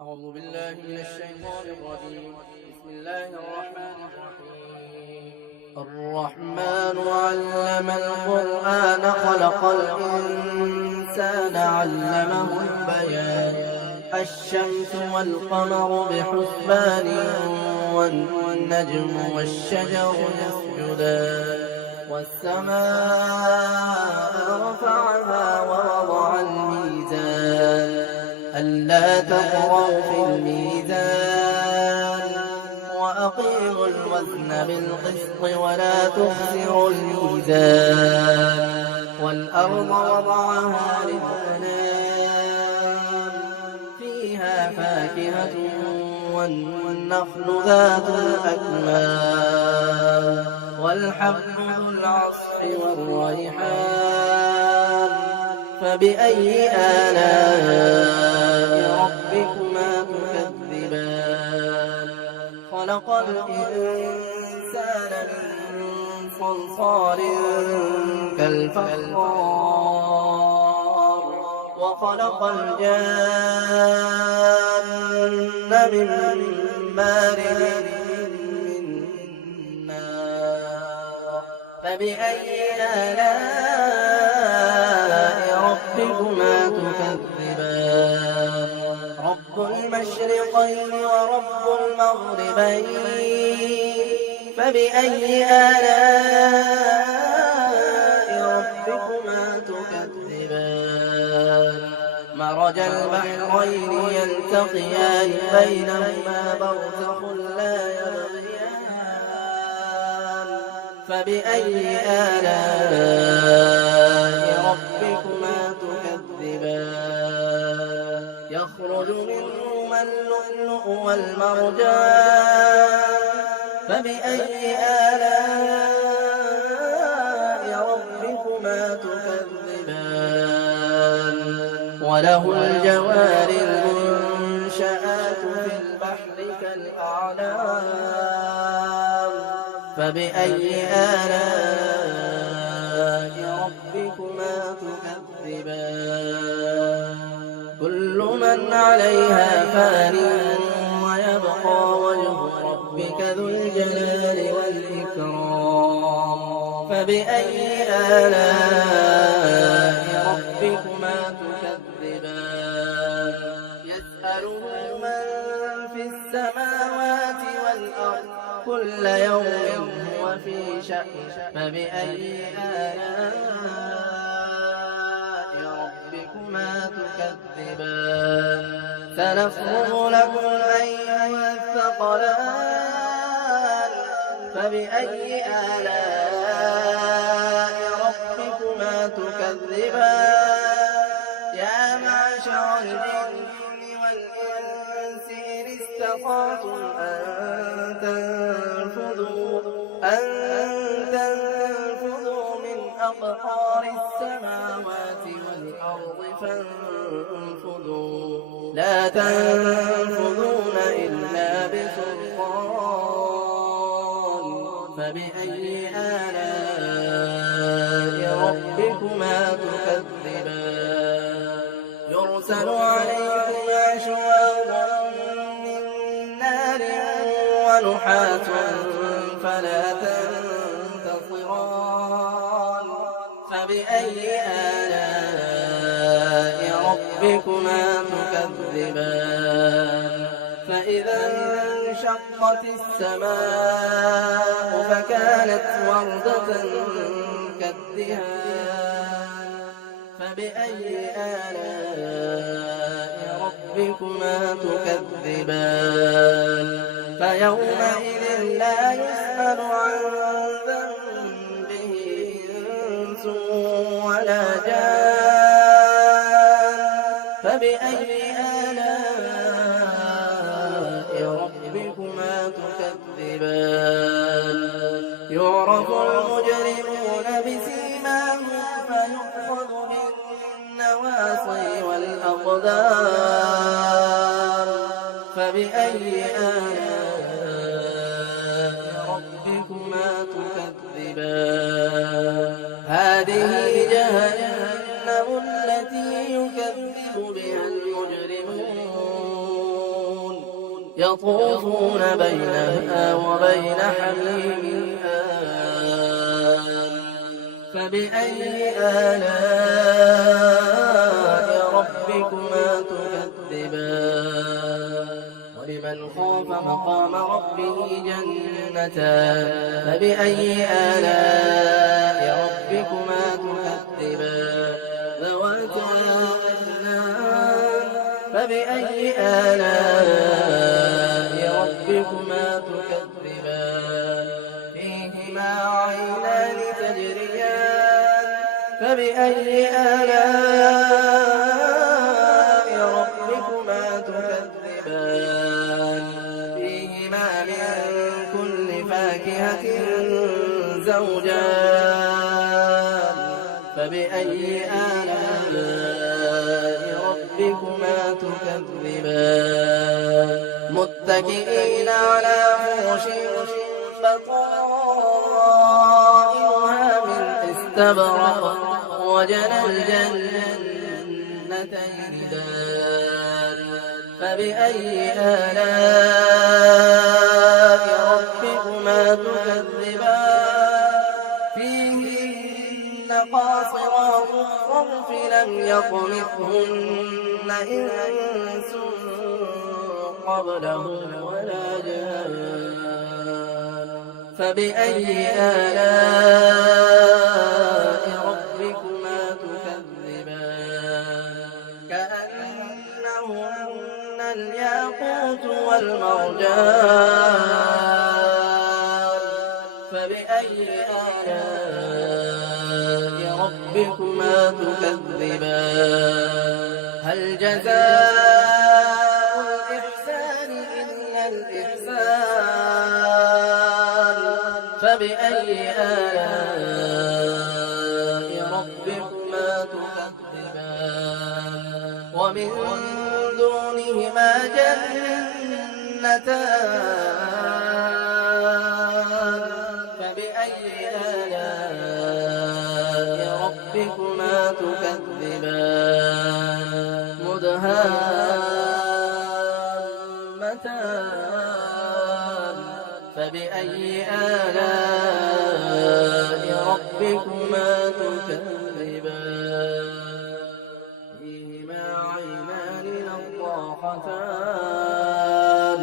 أعوذ بالله من الشيطان الرجيم. بسم الله الرحمن الرحيم. الرحمن علم القرآن خلق الإنسان علمه البيان. الشمس والقمر بحسبان والنجم والشجر يسجدان والسماء رفعها ووضع الميزان ألا تطغوا في الميزان وأقيموا الوزن بالقسط ولا تخسروا الميزان والأرض وضعها للأنام فيها فاكهة والنخل ذات الأكمام والحب ذو العصف والريحان فبأي آلاء ربكما تكذبان خلق الإنسان من صلصال كالفخار وخلق الجان من مارد من نار فبأي آلاء ربكما تكذبان رب المشرقين ورب المغربين فبأي آلاء ربكما تكذبان مرج البحرين يلتقيان بينهما برزخ لا يبغيان فبأي آلاء ربكما تكذبان يخرج منهما اللؤلؤ والمرجان فبأي آلاء ربكما تكذبان وله الجوار المنشآت في البحر كالأعلام فبأي آلاء ربكما تكذبان كل من عليها فان ويبقى وجه ربك ذو الجلال والإكرام فبأي آلاء ربكما تكذبان يسأله من في السماوات والأرض كل يوم هو في شأن فبأي آلاء ربكما تكذبان سنفرغ لكم أيها الثقلان فبأي آلاء ربكما تكذبان يا معشر الجن والإنس إن استطعتم أن تنفذوا من أقطار السماوات والأرض فانفذوا لا تنفذون إلا بسلطان فبأي آلاء ربكما تكذبان يرسل عليكما شواظ من نار ونحاس فلا تنتصران فبأي آلاء ربكما تكذبان فإذا انشقت السماء فكانت وردة كالدهان فبأي آلاء ربكما تكذبان فيومئذ لا يسأل عن ذنبه إنس ولا جان فبأي آلاء ربكما تكذبان يعرف المجرمون بسيماهم فيؤخذ بالنواصي والأقدام فبأي آلاء ربكما تكذبان هذه جهنم التي يكذب بها المجرمون يطوفون بينها وبين حميم آن فبأي آلاء ربكما تكذبان ولمن خاف مقام ربه جنتان فبأي آلاء ربكما تكذبان ذواتا أفنان فبأي آلاء ربكما تكذبان فيهما عينان تجريان فبأي آلاء ربكما تكذبان فيهما من كل فاكهة زوجان فبأي آلاء ربكما تكذبان متكئين على فرش بطائنها من استبرق وجنى الجنتين دان فبأي آلاء ربكما تكذبان فيهن قاصرات الطرف لم يطمثهن إنس قبلهم ولا جان فبأي آلاء ربكما تكذبان كأنهن الياقوت والمرجان فبأي آلاء ربكما تكذبان هل جزاء الإحسان إلا الإحسان فبأي آلاء ربكما تكذبان ومن دونهما جنتان فبأي آلاء ربكما تكذبان مدهامتان فبأي آلاء ربكما تكذبان فيهما عينان نضاختان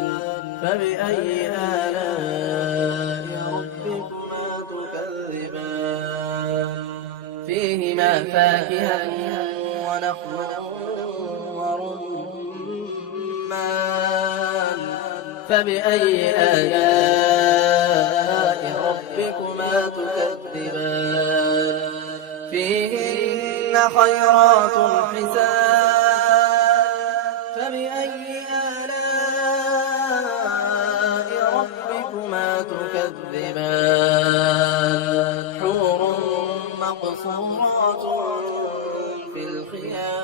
فبأي آلاء ربكما تكذبان فيهما فاكهة ونخل ورمان فبأي آلاء ربكما تكذبان فيهن خيرات حسان فبأي آلاء ربكما تكذبان حور مقصورات في الخيام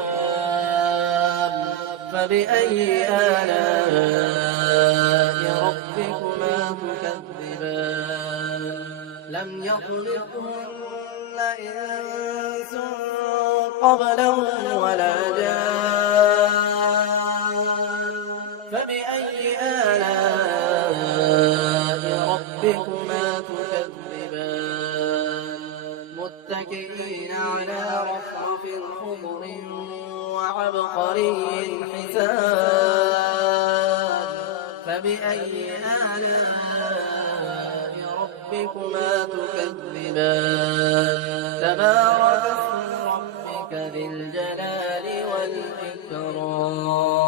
فبأي آلاء ربكما تكذبان لم يطلقهن إنس قبلهم ولا جان فبأي آلاء ربكما تكذبان متكئين على رفرف خضر وعبقري حسان فبأي آلاء ربكما تكذبان تبارك اسم ربك ذي الجلال والإكرام